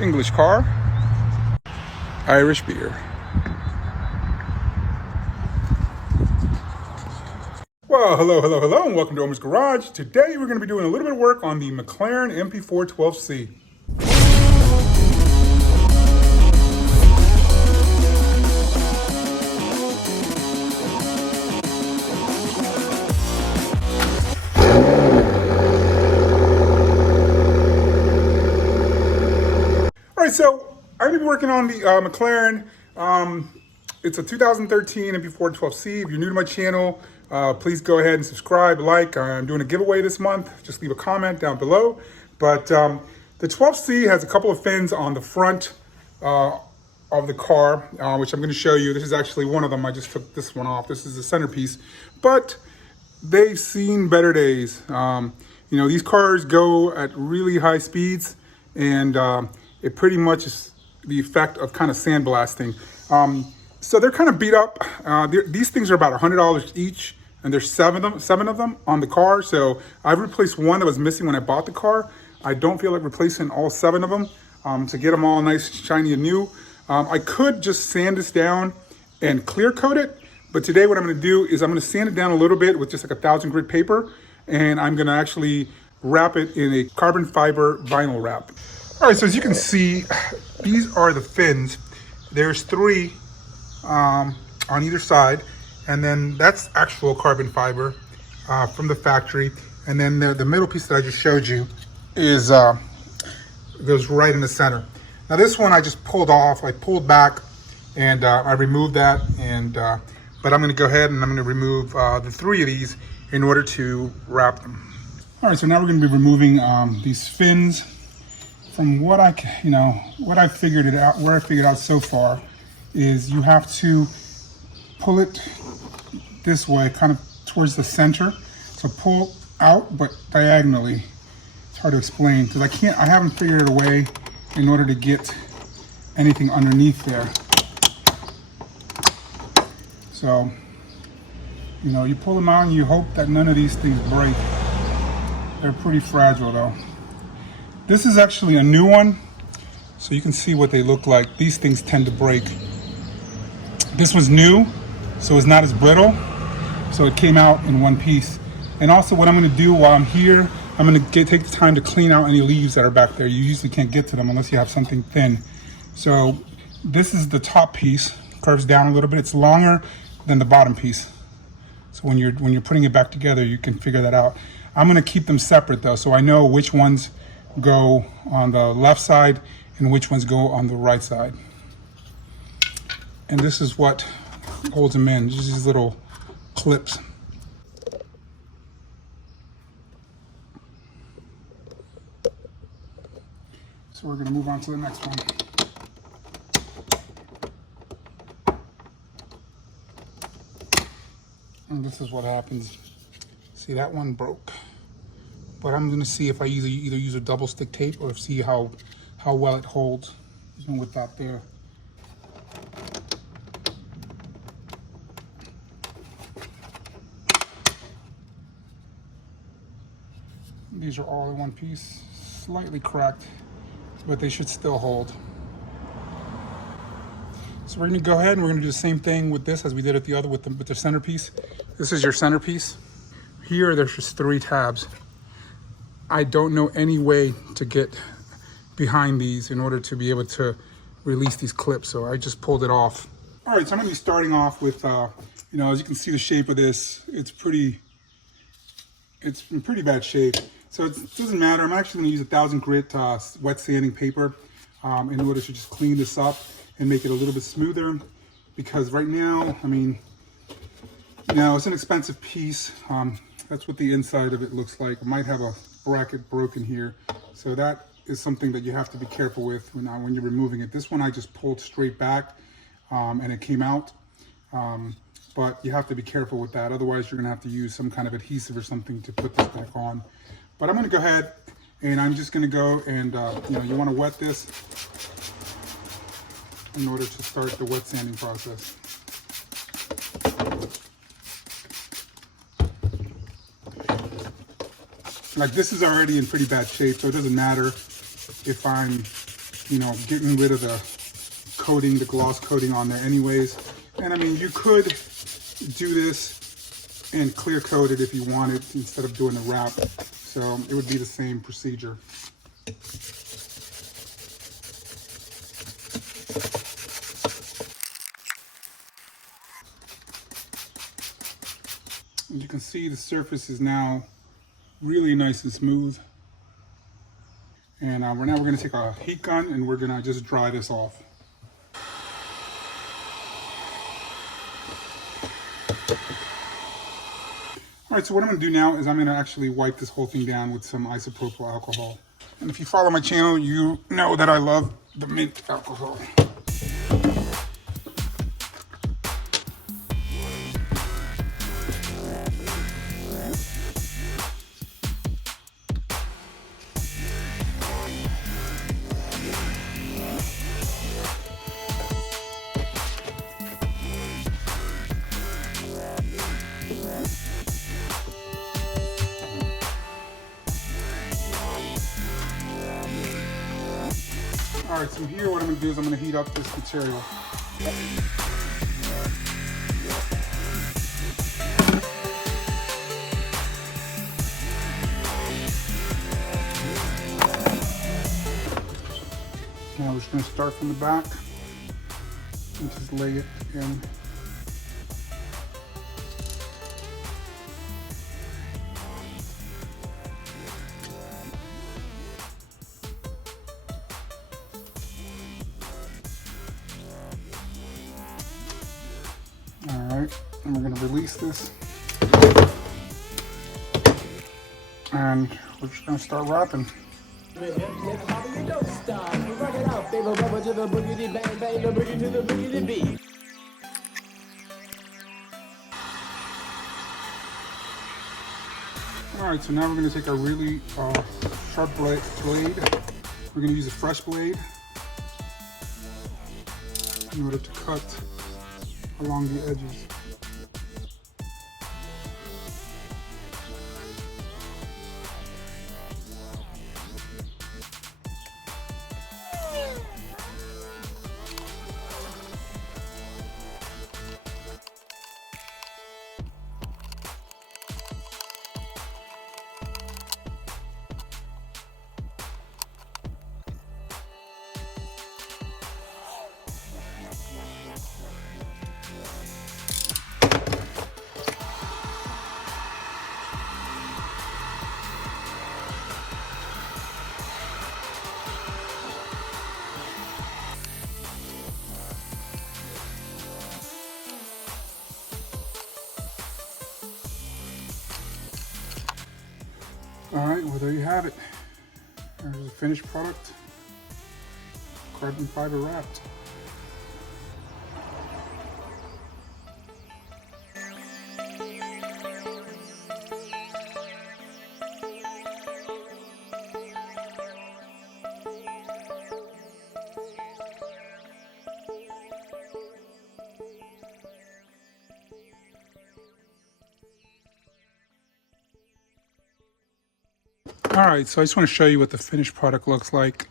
English car, Irish beer. Well, hello, and welcome to Omer's Garage. Today we're going to be doing a little bit of work on the McLaren MP4-12C. All right, so I'm going to be working on the McLaren. It's a 2013 MP4-12C. If you're new to my channel, please go ahead and subscribe, like. I'm doing a giveaway this month. Just leave a comment down below. But the 12C has a couple of fins on the front of the car, which I'm going to show you. This is actually one of them. I just took this one off. This is the centerpiece. But they've seen better days. You know, these cars go at really high speeds, and it pretty much is the effect of kind of sandblasting. So they're kind of beat up. These things are about $100 each, and there's seven of them on the car. So I've replaced one that was missing when I bought the car. I don't feel like replacing all 7 of them to get them all nice, shiny, and new. I could just sand this down and clear coat it, but today what I'm going to do is I'm going to sand it down a little bit with just like 1,000 grit paper, and I'm going to actually wrap it in a carbon fiber vinyl wrap. All right, so as you can see, these are the fins. There's 3 on either side, and then that's actual carbon fiber from the factory. And then the middle piece that I just showed you is goes right in the center. Now this one I just pulled off. I pulled back, and I removed that. And but I'm going to go ahead and I'm going to remove the 3 of these in order to wrap them. All right, so now we're going to be removing these fins. From what I figured out so far is you have to pull it this way, kind of towards the center. So pull out, but diagonally. It's hard to explain because I haven't figured a way in order to get anything underneath there. So, you know, you pull them out and you hope that none of these things break. They're pretty fragile though. This is actually a new one, so you can see what they look like. These things tend to break. This one's new, so it's not as brittle, so it came out in one piece. And also what I'm gonna do while I'm here, I'm gonna take the time to clean out any leaves that are back there. You usually can't get to them unless you have something thin. So this is the top piece, curves down a little bit. It's longer than the bottom piece. So when you're putting it back together, you can figure that out. I'm gonna keep them separate though, so I know which ones go on the left side and which ones go on the right side. And this is what holds them in, just these little clips. So we're going to move on to the next one. And this is what happens. See, that one broke. But I'm going to see if I either use a double stick tape or see how well it holds, even with that there. These are all in one piece, slightly cracked, but they should still hold. So we're going to go ahead and we're going to do the same thing with this as we did at the other with the centerpiece. This is your centerpiece. Here, there's just 3 tabs. I don't know any way to get behind these in order to be able to release these clips, so I just pulled it off. All right, so I'm going to be starting off with, you know, as you can see the shape of this, it's in pretty bad shape. So it doesn't matter. I'm actually going to use 1,000 grit wet sanding paper in order to just clean this up and make it a little bit smoother. Because right now, I mean, you know, it's an expensive piece. That's what the inside of it looks like. It might have a bracket broken here, so that is something that you have to be careful with when you're removing it. This one I just pulled straight back and it came out, but you have to be careful with that. Otherwise you're gonna have to use some kind of adhesive or something to put this back on. But I'm gonna go ahead and I'm just gonna go and you know, you want to wet this in order to start the wet sanding process. Like, this is already in pretty bad shape, so it doesn't matter if I'm you know, getting rid of the coating, the gloss coating on there anyways. And I mean, you could do this and clear coat it if you wanted instead of doing the wrap. So it would be the same procedure. As you can see, the surface is now really nice and smooth. And now we're going to take a heat gun and we're going to just dry this off. All right, so what I'm going to do now is I'm going to actually wipe this whole thing down with some isopropyl alcohol. And if you follow my channel, you know that I love the mint alcohol. All right, so here what I'm going to do is I'm going to heat up this material. Now we're just going to start from the back and just lay it in. All right, and we're going to release this. And we're just going to start wrapping. All right, so now we're going to take a really sharp blade. We're going to use a fresh blade in order to cut along the edges. All right, well, there you have it. There's the finished product, carbon fiber wrapped. All right, so I just want to show you what the finished product looks like.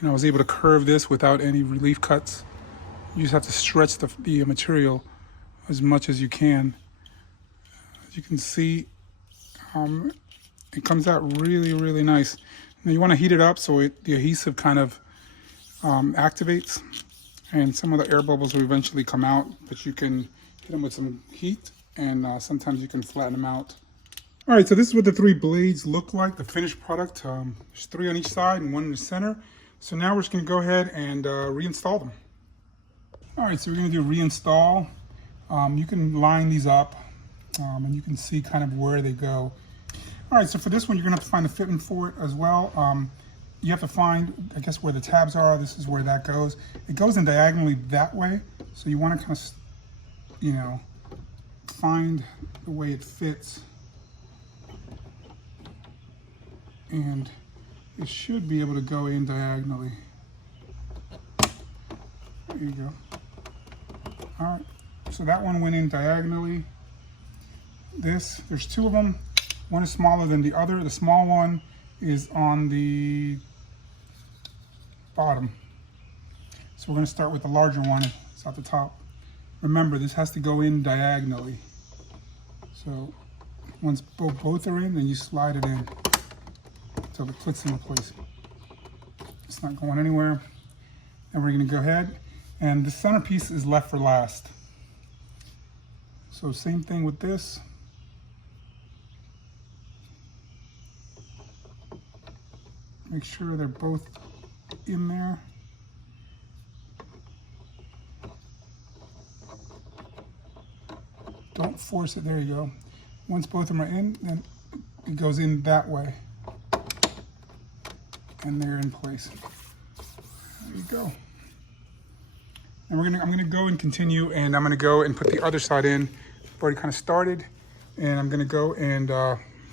You know, I was able to curve this without any relief cuts. You just have to stretch the material as much as you can. As you can see, it comes out really, really nice. Now you want to heat it up so the adhesive kind of activates, and some of the air bubbles will eventually come out, but you can hit them with some heat, and sometimes you can flatten them out. All right, so this is what the three blades look like, the finished product. There's three on each side and one in the center. So now we're just gonna go ahead and reinstall them. All right, so we're gonna do reinstall. You can line these up and you can see kind of where they go. All right, so for this one, you're gonna have to find the fitment for it as well. You have to find, I guess, where the tabs are. This is where that goes. It goes in diagonally that way. So you wanna kind of, you know, find the way it fits. And it should be able to go in diagonally. There you go. All right, so that one went in diagonally. There's two of them. One is smaller than the other. The small one is on the bottom. So we're going to start with the larger one. It's at the top. Remember, this has to go in diagonally. So once both are in, then you slide it in until it clicks into place. It's not going anywhere. And we're going to go ahead, and the centerpiece is left for last. So same thing with this. Make sure they're both in there. Don't force it, there you go. Once both of them are in, then it goes in that way. And they're in place. There you go. And I'm gonna go and continue, and I'm gonna go and put the other side in. I've already kind of started, and I'm gonna go and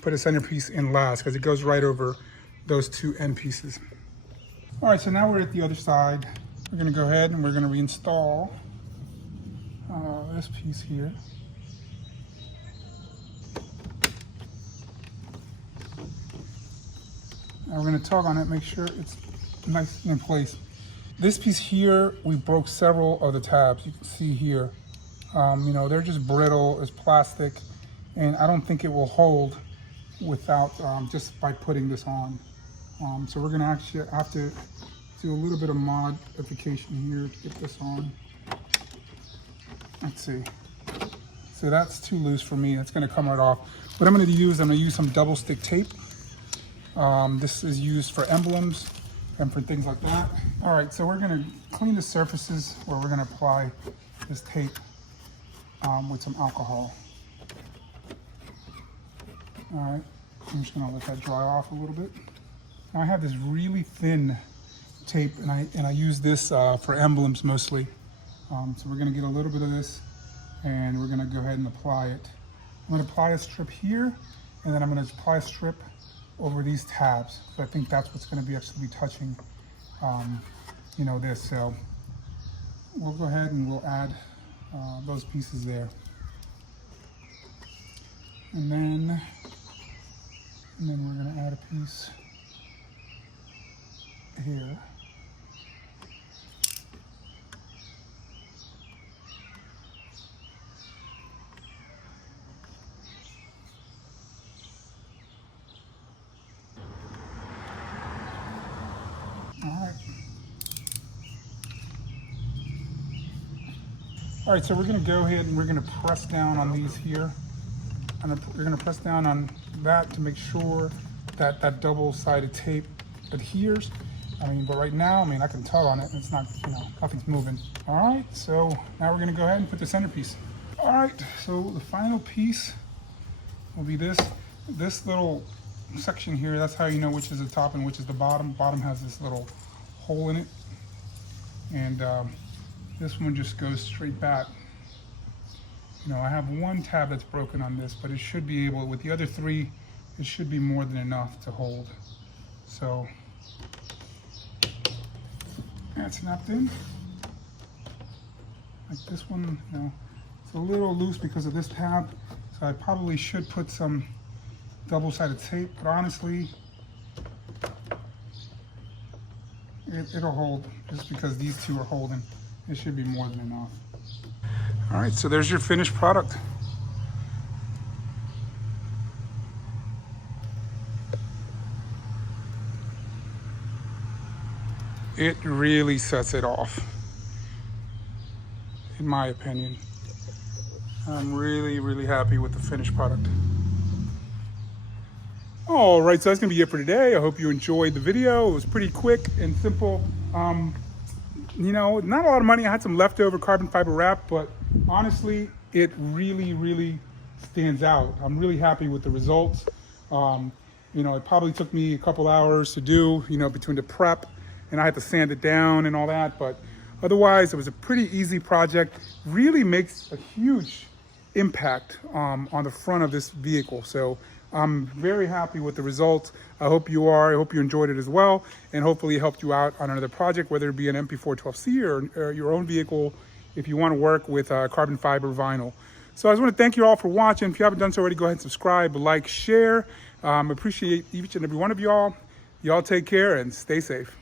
put a centerpiece in last because it goes right over those two end pieces. All right, so now we're at the other side. We're gonna go ahead and we're gonna reinstall this piece here. Now we're going to tug on it, make sure it's nice and in place. This piece here, we broke several of the tabs. You can see here, you know, they're just brittle, it's plastic, and I don't think it will hold without just by putting this on. So we're going to actually have to do a little bit of modification here to get this on. Let's see. So that's too loose for me. That's going to come right off. What I'm going to use some double stick tape. This is used for emblems and for things like that. All right, so we're gonna clean the surfaces where we're gonna apply this tape with some alcohol. All right, I'm just gonna let that dry off a little bit. Now I have this really thin tape, and I use this for emblems mostly. So we're gonna get a little bit of this, and we're gonna go ahead and apply it. I'm gonna apply a strip here, and then I'm gonna apply a strip over these tabs. So I think that's what's going to be actually touching, you know, this. So we'll go ahead and we'll add those pieces there, and then we're going to add a piece here. All right, so we're going to go ahead and we're going to press down on these here. And we're going to press down on that to make sure that that double-sided tape adheres. I mean, but right now, I mean, I can tug on it and it's not, you know, nothing's moving. All right, so now we're going to go ahead and put the centerpiece. All right, so the final piece will be this little section here. That's how you know which is the top and which is the bottom. Bottom has this little hole in it. And this one just goes straight back. You know, I have one tab that's broken on this, but it should be able, with the other three, it should be more than enough to hold. So that's snapped in. Like this one, you know, it's a little loose because of this tab, so I probably should put some double-sided tape, but honestly, it'll hold just because these two are holding. It should be more than enough. All right, so there's your finished product. It really sets it off, in my opinion. I'm really, really happy with the finished product. All right, so that's gonna be it for today. I hope you enjoyed the video. It was pretty quick and simple. You know, not a lot of money. I had some leftover carbon fiber wrap, but honestly, it really, really stands out. I'm really happy with the results. You know, it probably took me a couple hours to do, you know, between the prep and I had to sand it down and all that, but otherwise it was a pretty easy project. Really makes a huge impact on the front of this vehicle. So I'm very happy with the results. I hope you are. I hope you enjoyed it as well, and hopefully it helped you out on another project, whether it be an MP4-12C or your own vehicle, if you want to work with carbon fiber vinyl. So I just want to thank you all for watching. If you haven't done so already, go ahead and subscribe, like, share. Appreciate each and every one of y'all. Y'all take care and stay safe.